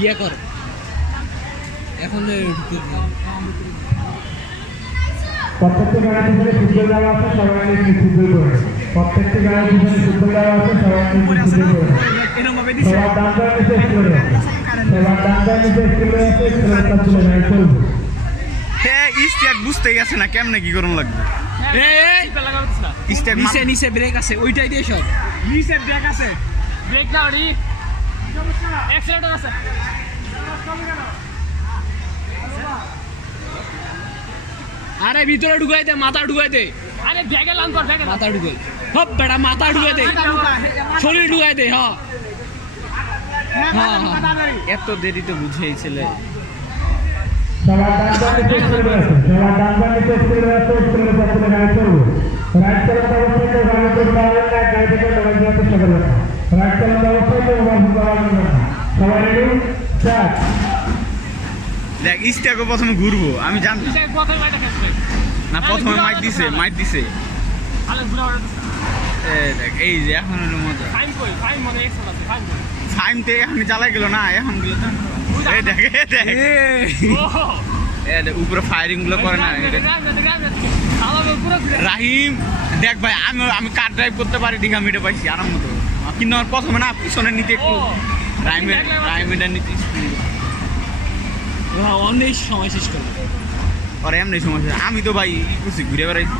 ইয়ে কর এখন প্রত্যেকটি গাড়ির পিছনে ফুটবল দেওয়া আছে, সবাই ফুটবল করে। প্রত্যেকটি গাড়ির পিছনে ফুটবল দেওয়া আছে, সবাই ফুটবল করে। সবার ডান্ডা নিচে স্কুলে আছে, সবার ডান্ডা নিচে স্কুলে আছে, স্কুলের কাজ চলে যায় চলবে। হ্যাঁ স্টেট বুঝতেই আছে না কেমনে কি করুন লাগবে। স্টেট নিচে নিচে ব্রেক আছে ওইটাই দিয়ে সব নিচে ব্রেক আছে, ব্রেক না ওই অ্যাক্সিলারেটর আছে। আরে ভিতরে ঢুকাই দে, মাথা ঢুকাই দে, আরে ব্যাগে লান কর, ব্যাগে মাথা ঢুকাই হপ বেটা, মাথা ঢুকাই দে, শরীর ঢুকাই দে। হ্যাঁ এত দেরিতে বুঝেই ছেলে। সবার ডান্ডা নিচে স্কুলে আছে, সবার ডান্ডা নিচে স্কুলে আছে, স্কুলের কাজ চলে গাড়ি চলবে। রাইট চালানো অবস্থায় গাড়ি চলতে পারবে না, গাড়ি থেকে মোবাইল দেওয়ার চেষ্টা করবে না। রাইট চালানো অবস্থায় মোবাইল দেওয়া যাবে না। সবাই রেডি স্টার্ট। দেখ স্টেকও প্রথমে ঘুরবো আমি জানতাম প্রথমে মাইটা খেলছে না, প্রথমে মাইক দিছে আলে ঘুরা ওটা দেখ এই যে এখন হলো মজা। ফাইন কই, ফাইন মানে এক্সট্রা আছে, ফাইন কই ফাইমতে এখন জ্বালাই গেল না, এখন গেল তো এই দেখ ওহো দেখ উপরে ফায়ারিং গুলো করে না। রাহিম দেখ ভাই আমি কার ড্রাইভ করতে পারি, দিঘা মিটে পাইছি আরাম মতো, কিন্তু আমার প্রথমে না পিছনে নিতে একটু রাহিমের নিতে অনেক সময় শেষ করবে। আর এমনি সমস্যা আমি তো ভাই ই করছি ঘুরে বেড়াইছি,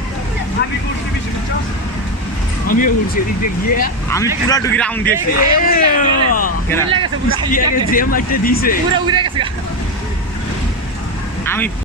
আমিও ঘুরছি এদিক দিয়ে গিয়ে, আমি পুরা টুকি রাউন্ড দিয়েছি। যে মাইটটা দিছে পুরো উড়ে গেছে আমি